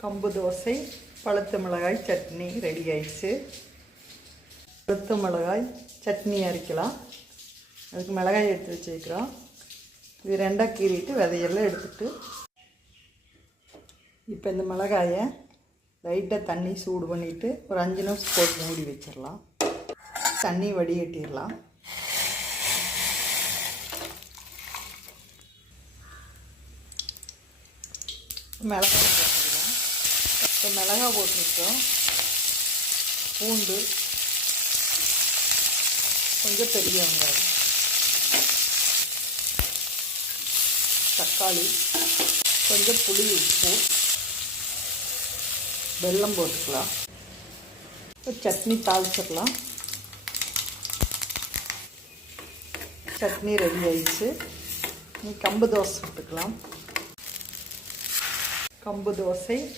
கம்பு தோசை பழுத்த மிளகாய் சட்னி ரெடி ஆயிடுச்சு. பழுத்த மிளகாய் சட்னி அரைக்கலாம். அதுக்கு மிளகாய் எடுத்து வச்சுக்கிறோம். இது ரெண்டாக கீறிட்டு விதையெல்லாம் எடுத்துட்டு இப்போ இந்த மிளகாயை லைட்டாக தண்ணி சூடு பண்ணிவிட்டு ஒரு 5 நிமிஷம் போட்டு மூடி வச்சிடலாம். தண்ணி வடிகட்டிடலாம். மிளகாய் போட்டுக்கலாம். இப்போ மிளகாய் போட்டிருக்கோம். பூண்டு, கொஞ்சம் பெரிய வெங்காயம், தக்காளி, கொஞ்சம் புளி, உப்பு, வெல்லம் போட்டுக்கலாம். இப்போ சட்னி தாளிச்சிடலாம். சட்னி ரெடி ஆயிடுச்சு. கம்பு தோசை சுட்டுக்கலாம். கம்பு தோசை